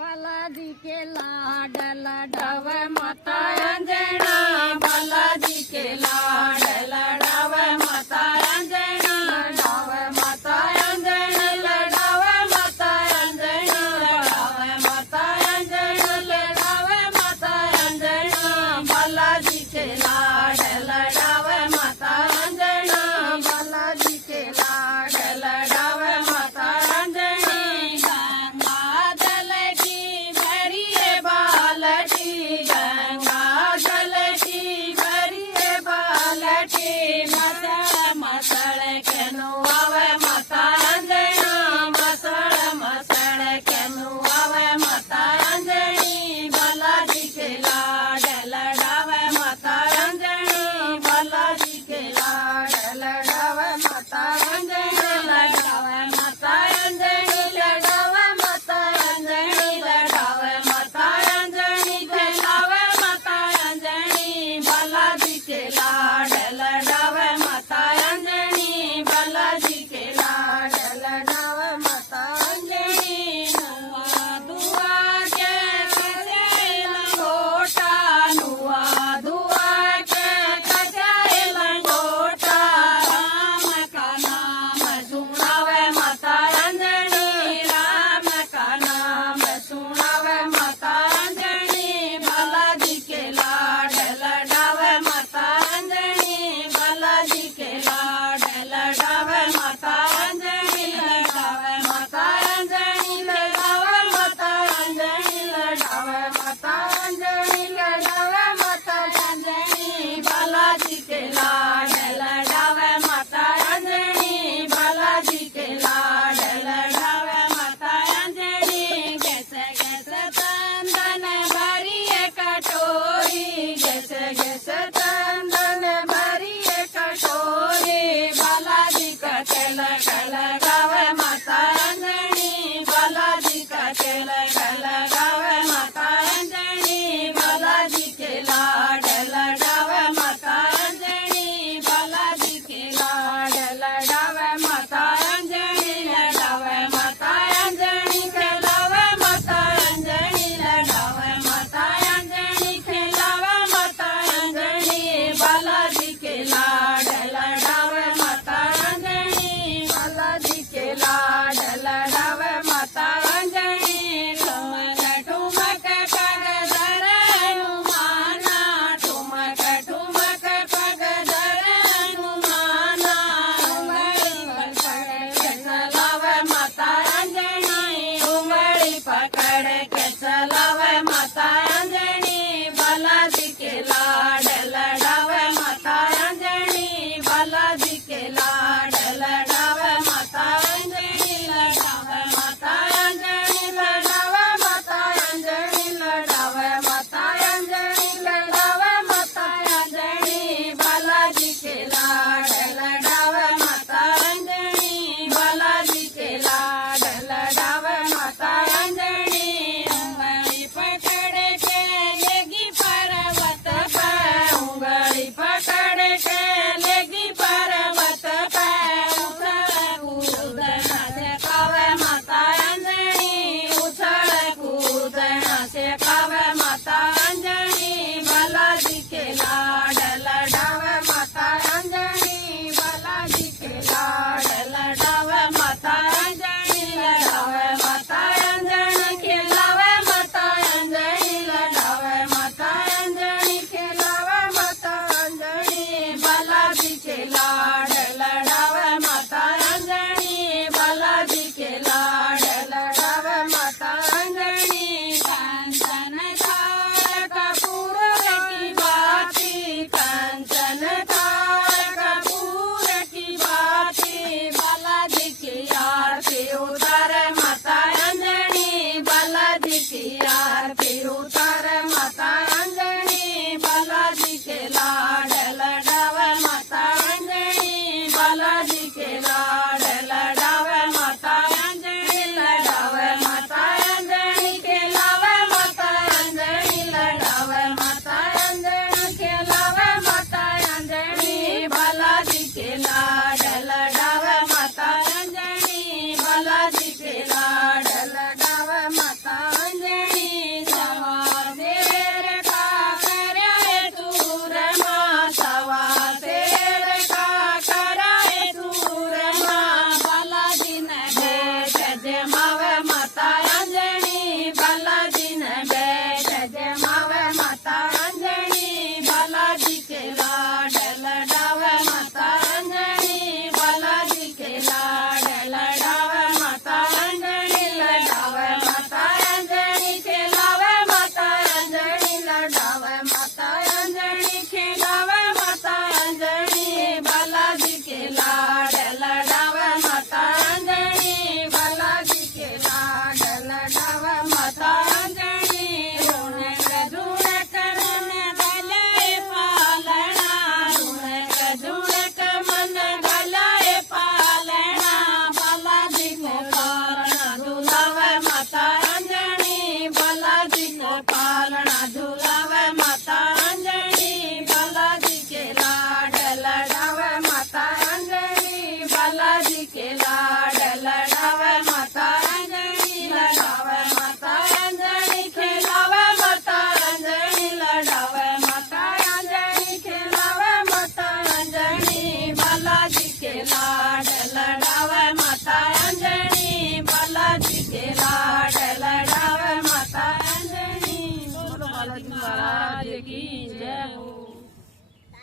बालाजी के लाडल डाव माता अंजना, बालाजी के लाडल डाव माता अंजना, डाव माता अंजना, डाव माता अंजना, डाव माता अंजना, डाव माता अंजना, बालाजी के लाडल डाव माता अंजना, बालाजी के लाडल डाव माता अंजना। गंगा जल की भरिए बालटी, गंगा जल की भरिए बालटी, मसळ मसळ केनु आवे माता अंजना, मसळ मसळ केनु आवे माता अंजनी, बालाजी के लाडल डावे माता अंजनी, बालाजी के लाडल डावे माता अंजनी, डावे माता अंजनी, डावे माता अंजनी, डावे माता अंजनी, डावे माता अंजनी, बालाजी के लाडल डावे माता अंजनी, बालाजी के लाडल डावे माता अंजनी। नुआ दुआ के कसे लंगोटा, नुआ दुआ के कसे लंगोटा, राम का नाम सुनावे माता अंजनी, राम का नाम सुनावे माता अंजनी, बालाजी के लाडल डावे माता अंजनी, बालाजी के लाडल डावे माता अंजनी, डावे माता अंजनी, डावे माता अंजनी, डावे माता अंजनी, डावे माता अंजनी, बालाजी के लाडल डावे माता अंजनी, बालाजी के लाडल डावे माता अंजनी। कैसे कैसे तंदन भरिए कटोरी, कैसे कैसे तंदन भरिए कटोरी, बालाजी का तेल लगावे माता अंजनी, बालाजी का तेल लगावे माता अंजनी, बालाजी के लाडल डावे माता अंजनी, बालाजी के लाडल डावे माता अंजनी, डावे माता अंजनी, खेलावे माता अंजनी, डावे माता अंजनी, खेलावे माता अंजनी, बालाजी के लाडल डावे माता अंजनी, बालाजी के लाडल डावे माता अंजनी। ठुमक ठुमक पग धर हनुमाना, ठुमक ठुमक पग धर हनुमाना, उंगली पकड़ के चलावे माता अंजनी, उंगली पकड़ के चलावे माता